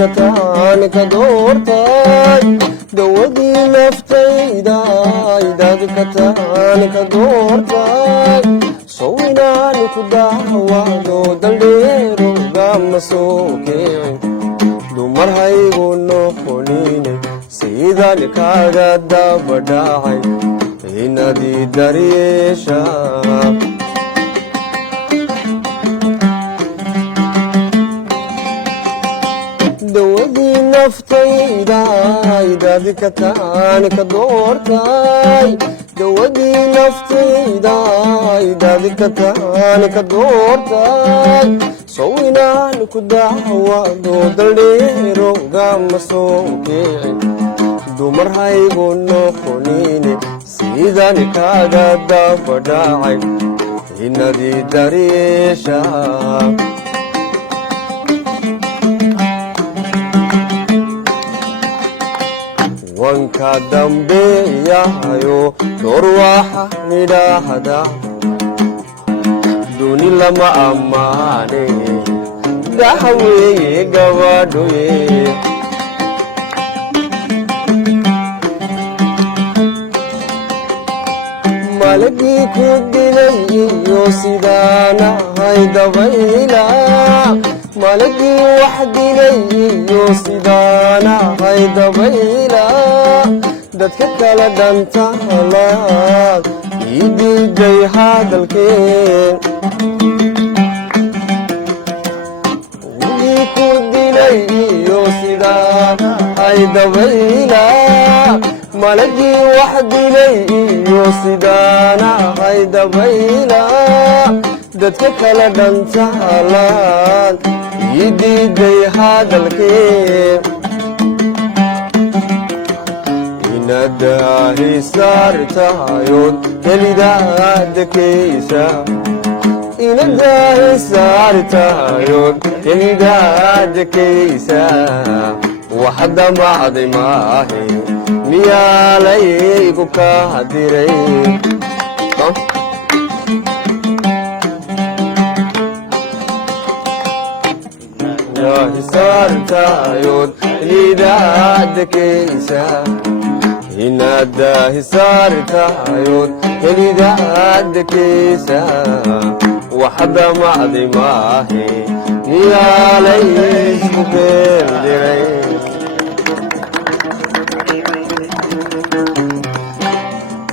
كتانك دورتاي دودي نفتيداي داد كتانك دورتاي سويناني كداوادو دليرو غامسوكي dumar haygu noqonine sidaan kaaga dabadhacay inadii daryeesha dawadii naftayday dadikataan ka doortay dawadii naftayday dadikataan ka doortay sawinaan ku dacwado daldheero gama soo kicin dumar haygu noqonine sidaan kaaga dabadhacay inadii daryeesha wanka dambeeyahayo door waxa nidhaahda duni lama ammaane dahaweeye gabadhoye malagii ku dilay iyo sidaanahay dabayla malagii wax dilay iyo sidaanahay dabayla dadka kala dhantalaad ii diiday hadalkeen wii ku dilay iyo sidaanahay dabayla malagii wax dilay iyo sidaanahay dabayla dadka kala dhantalaad ii diiday hadalkeen inadahi saartahayood helidaadakeysa inadahi saartahayood helidaadakeysa waxda macday maahe miyaalaygu ka diray saartahayood helidaadakeysa inadahi saartahayood helidaadakeysa waxda macday maahe miyaalaygu